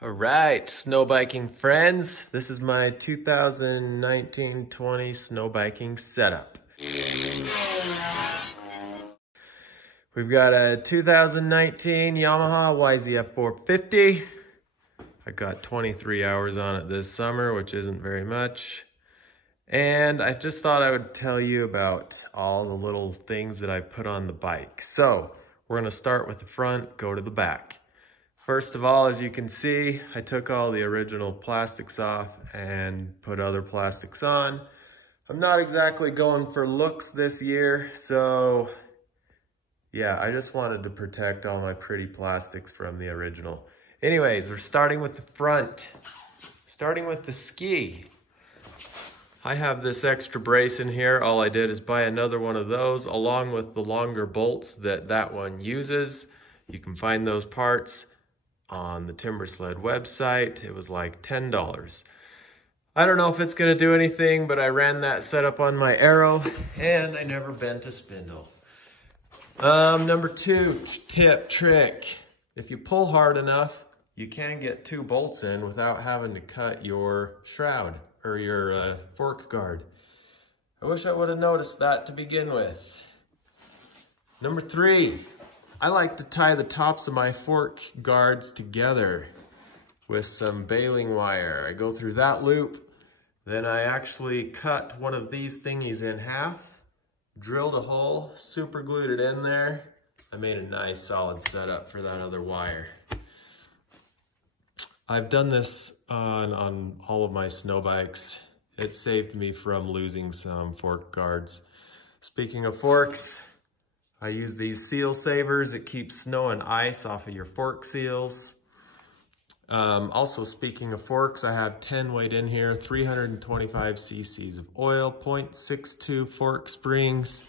All right, snow biking friends, this is my 2019-20 snow biking setup. We've got a 2019 Yamaha YZF450. I got 23 hours on it this summer, which isn't very much. And I just thought I would tell you about all the little things that I put on the bike. So we're gonna start with the front, go to the back. First of all, as you can see, I took all the original plastics off and put other plastics on. I'm not exactly going for looks this year, so yeah, I just wanted to protect all my pretty plastics from the original. Anyways, we're starting with the front, starting with the ski. I have this extra brace in here. All I did is buy another one of those along with the longer bolts that one uses. You can find those parts on the Timbersled website. It was like $10. I don't know if it's gonna do anything, but I ran that setup on my Arrow and I never bent a spindle. Number two trick. If you pull hard enough, you can get 2 bolts in without having to cut your shroud or your fork guard. I wish I would have noticed that to begin with. Number 3. I like to tie the tops of my fork guards together with some baling wire. I go through that loop, then I actually cut one of these thingies in half, drilled a hole, super glued it in there. I made a nice solid setup for that other wire. I've done this on all of my snow bikes. It saved me from losing some fork guards. Speaking of forks, I use these seal savers. It keeps snow and ice off of your fork seals. Also, speaking of forks, I have 10 weight in here, 325 cc's of oil, 0.62 fork springs,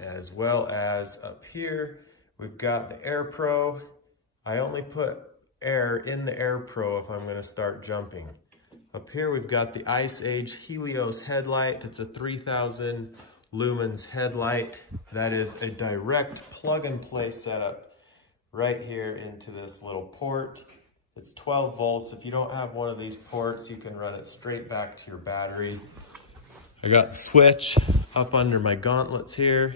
as well as up here, we've got the Air Pro. I only put air in the Air Pro if I'm gonna start jumping. Up here, we've got the Age Helios Headlight. It's a 3000 lumens headlight. That is a direct plug and play setup right here into this little port. It's 12 volts. If you don't have one of these ports, you can run it straight back to your battery. I got the switch up under my gauntlets here.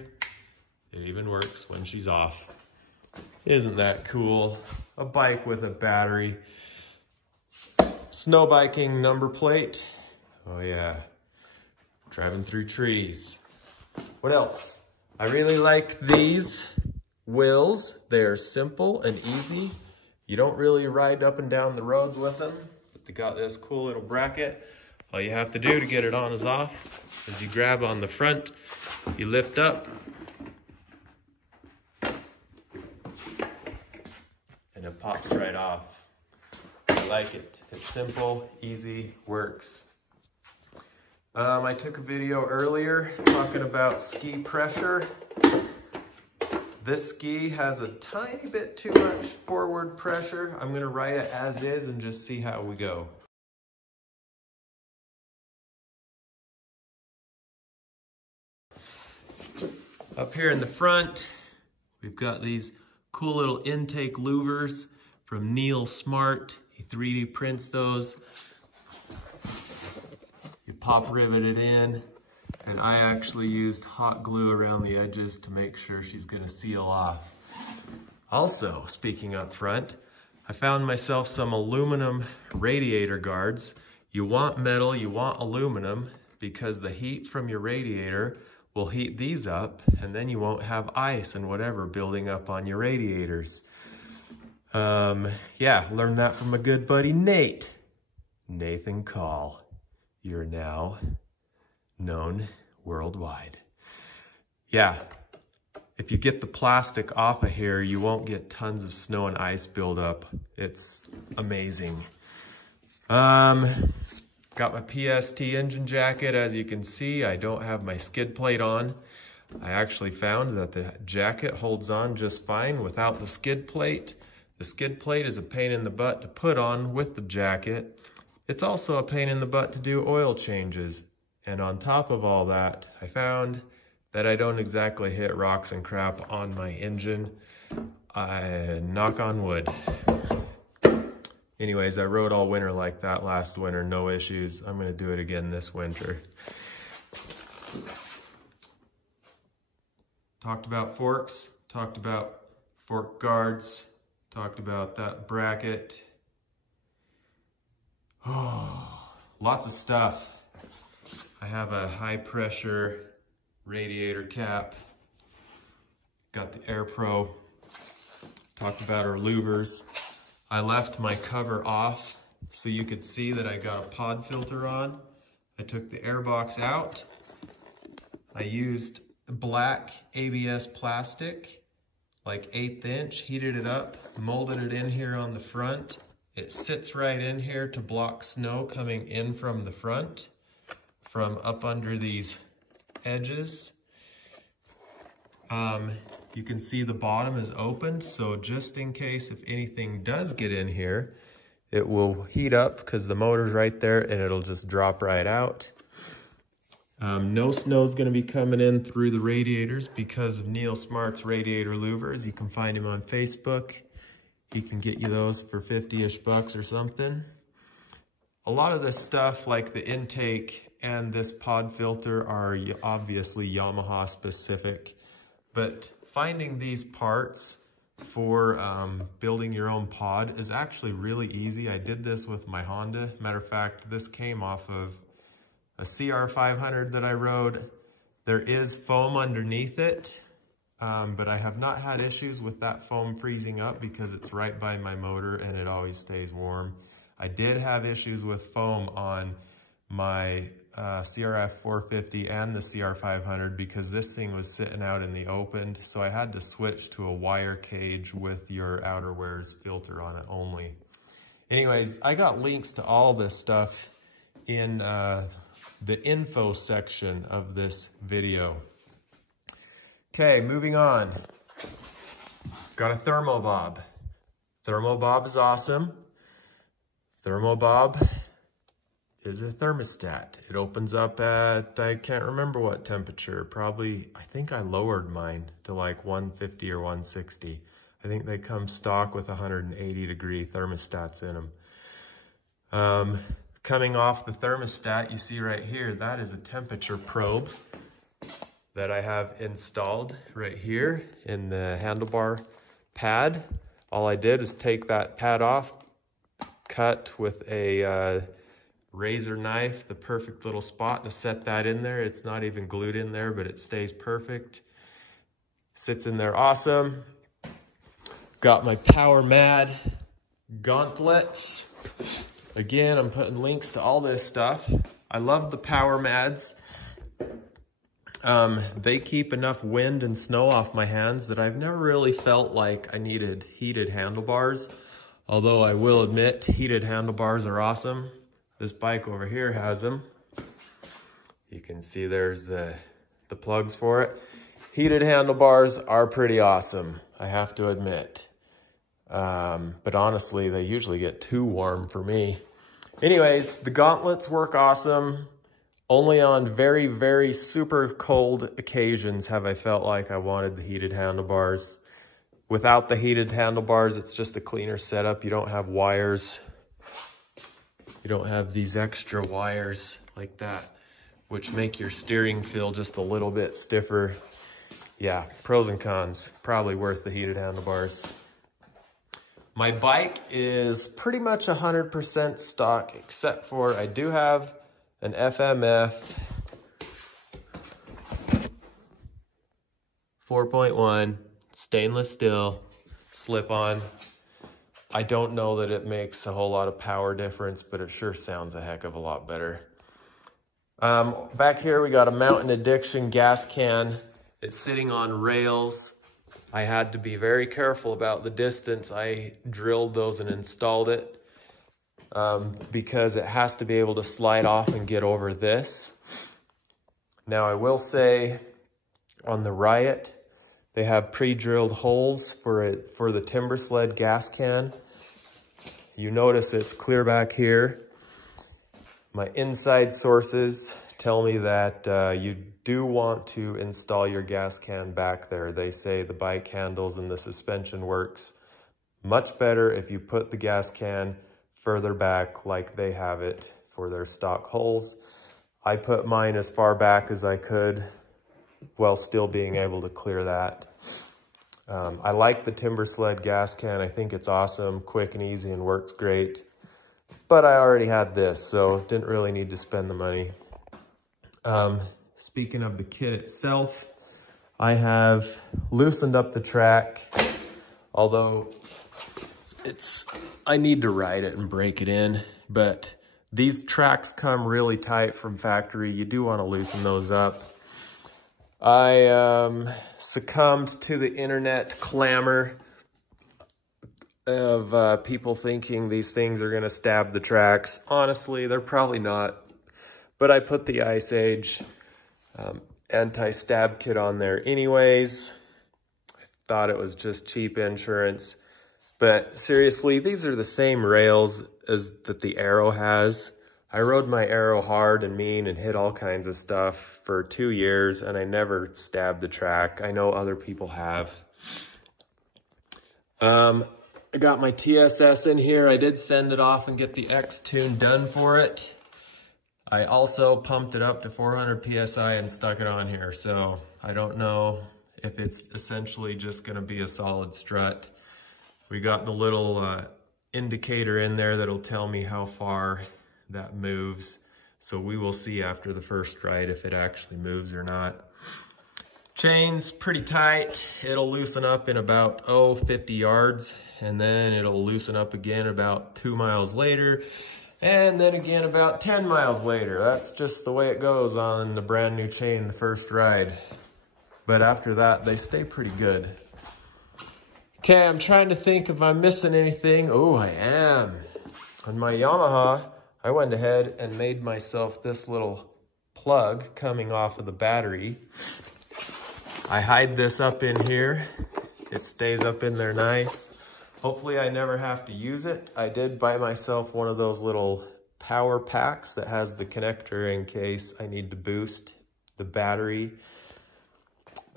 It even works when she's off. Isn't that cool? A bike with a battery. Snow biking number plate. Oh yeah, driving through trees. What else? I really like these wheels. They're simple and easy. You don't really ride up and down the roads with them, but they got this cool little bracket. All you have to do to get it on is off is you grab on the front, you lift up, and it pops right off. I like it. It's simple, easy, works. I took a video earlier talking about ski pressure. This ski has a tiny bit too much forward pressure. I'm gonna ride it as is and just see how we go. Up here in the front, we've got these cool little intake louvers from Neil Smart. He 3D prints those. You pop rivet it in, and I actually used hot glue around the edges to make sure she's gonna seal off. Also, speaking up front, I found myself some aluminum radiator guards. You want metal, you want aluminum, because the heat from your radiator will heat these up, and then you won't have ice and whatever building up on your radiators. Yeah, learned that from a good buddy, Nate. Nathan Call. You're now known worldwide. Yeah, if you get the plastic off of here, you won't get tons of snow and ice buildup. It's amazing. Got my PST engine jacket. As you can see, I don't have my skid plate on. I actually found that the jacket holds on just fine without the skid plate. The skid plate is a pain in the butt to put on with the jacket. It's also a pain in the butt to do oil changes. And on top of all that, I found that I don't exactly hit rocks and crap on my engine. I knock on wood. Anyways, I rode all winter like that last winter, no issues. I'm gonna do it again this winter. Talked about forks, talked about fork guards, talked about that bracket. Oh, lots of stuff. I have a high pressure radiator cap. Got the Air Pro. Talked about our louvers. I left my cover off so you could see that I got a pod filter on. I took the air box out. I used black ABS plastic, like 1/8 inch, heated it up, molded it in here on the front. It sits right in here to block snow coming in from the front, from up under these edges. You can see the bottom is opened, so just in case if anything does get in here, it will heat up because the motor's right there and it'll just drop right out. No snow's gonna be coming in through the radiators because of Neil Smart's Radiator Louvers. You can find him on Facebook. He can get you those for 50-ish bucks or something. A lot of this stuff, like the intake and this pod filter, are obviously Yamaha specific, but finding these parts for building your own pod is actually really easy. I did this with my Honda. Matter of fact, this came off of a CR500 that I rode. There is foam underneath it, but I have not had issues with that foam freezing up because it's right by my motor and it always stays warm. I did have issues with foam on my JETHRO450 and the CR500 because this thing was sitting out in the open, so I had to switch to a wire cage with your outerwears filter on it only. Anyways, I got links to all this stuff in the info section of this video. Okay, moving on. Got a Thermobob. Thermobob is awesome. Thermobob is a thermostat. It opens up at, I can't remember what temperature, probably, I think I lowered mine to like 150 or 160. I think they come stock with 180 degree thermostats in them. Coming off the thermostat, you see right here, that is a temperature probe that I have installed right here in the handlebar pad. All I did is take that pad off, cut with a razor knife, the perfect little spot to set that in there. It's not even glued in there, but it stays perfect. Sits in there awesome. Got my Power Mad gauntlets. Again, I'm putting links to all this stuff. I love the Power Mads. They keep enough wind and snow off my hands that I've never really felt like I needed heated handlebars. Although I will admit, heated handlebars are awesome. This bike over here has them. You can see there's the plugs for it. Heated handlebars are pretty awesome, I have to admit. But honestly, they usually get too warm for me. Anyways, the gauntlets work awesome. Only on very, very super cold occasions have I felt like I wanted the heated handlebars. Without the heated handlebars, it's just a cleaner setup. You don't have wires. You don't have these extra wires like that, which make your steering feel just a little bit stiffer. Yeah, pros and cons. Probably worth the heated handlebars. My bike is pretty much 100% stock, except for I do have an FMF 4.1 stainless steel slip-on. I don't know that it makes a whole lot of power difference, but it sure sounds a heck of a lot better. Back here we got a Mountain Addiction gas can. It's sitting on rails. I had to be very careful about the distance I drilled those and installed it because it has to be able to slide off and get over this. Now I will say on the Riot, they have pre-drilled holes for the timber sled gas can. You notice it's clear back here. My inside sources tell me that you do want to install your gas can back there. They say the bike handles and the suspension works much better if you put the gas can further back like they have it for their stock holes. I put mine as far back as I could while still being able to clear that. I like the timber sled gas can. I think it's awesome, quick and easy, and works great. But I already had this, so didn't really need to spend the money. Speaking of the kit itself, I have loosened up the track, although I need to ride it and break it in, but these tracks come really tight from factory. You do want to loosen those up. I succumbed to the internet clamor of people thinking these things are going to stab the tracks. Honestly, they're probably not. But I put the Ice Age anti-stab kit on there anyways. I thought it was just cheap insurance. But seriously, these are the same rails as that the Arrow has. I rode my Arrow hard and mean and hit all kinds of stuff for 2 years, and I never stabbed the track. I know other people have. I got my TSS in here. I did send it off and get the X-Tune done for it. I also pumped it up to 400 PSI and stuck it on here. So I don't know if it's essentially just gonna be a solid strut. We got the little indicator in there that'll tell me how far that moves. So we will see after the first ride if it actually moves or not. Chain's pretty tight. It'll loosen up in about 50 yards, and then it'll loosen up again about 2 miles later, and then again about 10 miles later. That's just the way it goes on the brand new chain the first ride. But after that, they stay pretty good. Okay, I'm trying to think if I'm missing anything. Oh, I am. On my Yamaha, I went ahead and made myself this little plug coming off of the battery. I hide this up in here. It stays up in there nice. Hopefully I never have to use it. I did buy myself one of those little power packs that has the connector in case I need to boost the battery.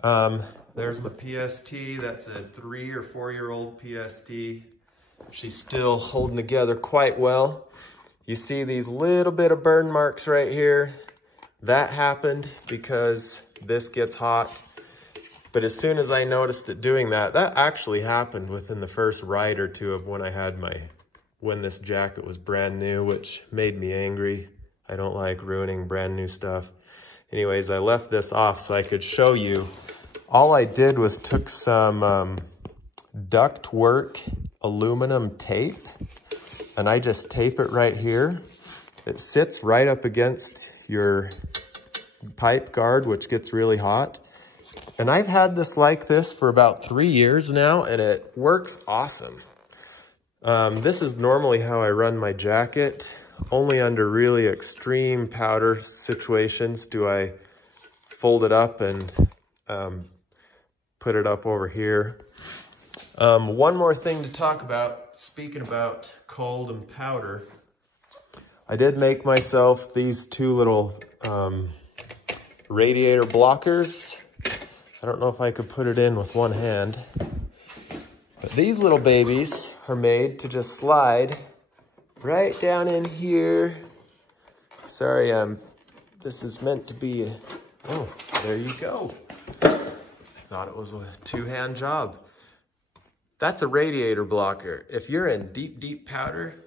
There's my PST. That's a 3 or 4 year old PST. She's still holding together quite well. You see these little bit of burn marks right here. That happened because this gets hot. But as soon as I noticed it doing that, that actually happened within the first ride or two of when this jacket was brand new, which made me angry. I don't like ruining brand new stuff. Anyways, I left this off so I could show you. All I did was took some ductwork aluminum tape, and I just tape it right here. It sits right up against your pipe guard, which gets really hot. And I've had this like this for about 3 years now, and it works awesome. This is normally how I run my jacket. Only under really extreme powder situations do I fold it up and put it up over here. One more thing to talk about, speaking about cold and powder. I did make myself these 2 little radiator blockers. I don't know if I could put it in with one hand, but these little babies are made to just slide right down in here. Sorry, this is meant to be oh, there you go. I thought it was a 2-hand job. That's a radiator blocker. If you're in deep, deep powder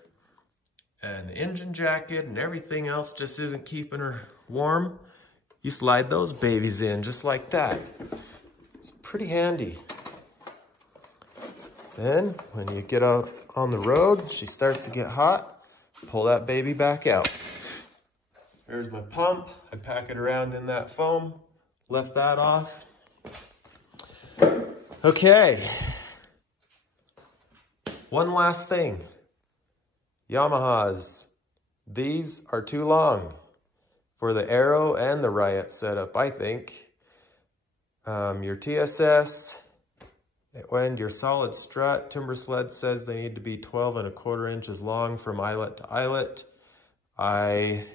and the engine jacket and everything else just isn't keeping her warm, you slide those babies in just like that. It's pretty handy. Then when you get out on the road, she starts to get hot, pull that baby back out. There's my pump. I pack it around in that foam, left that off. Okay. One last thing. YAMAHA'S. These are too long for the Arrow and the Riot setup, I think. Your TSS and your solid strut, timber sled says they need to be 12 1/4 inches long from eyelet to eyelet. I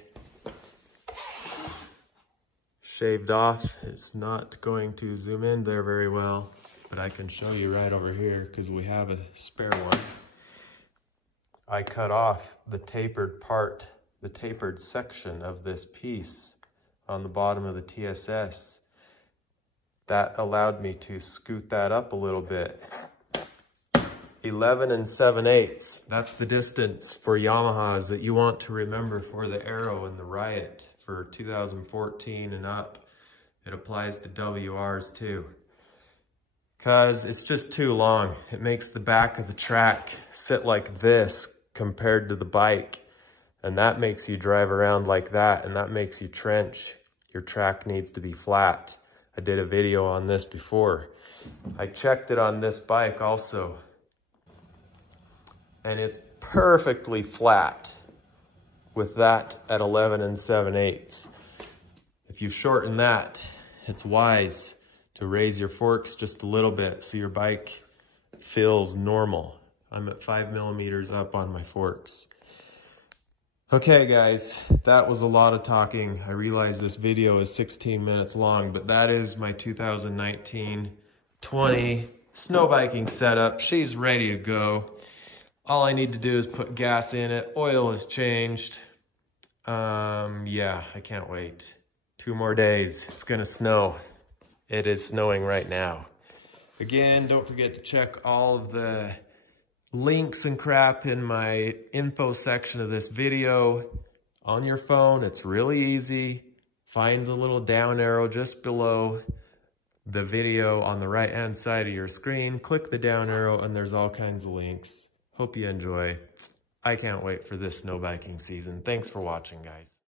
shaved off. It's not going to zoom in there very well, but I can show you right over here because we have a spare one. I cut off the tapered part, the tapered section of this piece on the bottom of the TSS. That allowed me to scoot that up a little bit. 11 7/8. That's the distance for Yamaha's that you want to remember for the Aero and the Riot for 2014 and up. It applies to WRs too. Cause it's just too long. It makes the back of the track sit like this compared to the bike. And that makes you drive around like that, and that makes you trench. Your track needs to be flat. I did a video on this before. I checked it on this bike also. And it's perfectly flat with that at 11 7/8. If you shorten that, it's wise to raise your forks just a little bit so your bike feels normal. I'm at 5 millimeters up on my forks. Okay guys, that was a lot of talking. I realize this video is 16 minutes long, but that is my 2019-20 snow biking setup. She's ready to go. All I need to do is put gas in it. Oil has changed. Yeah, I can't wait. 2 more days. It's gonna snow. It is snowing right now. Again, don't forget to check all of the links and crap in my info section of this video. On your phone, it's really easy. Find the little down arrow just below the video on the right-hand side of your screen. Click the down arrow and there's all kinds of links. Hope you enjoy. I can't wait for this snow biking season. Thanks for watching, guys.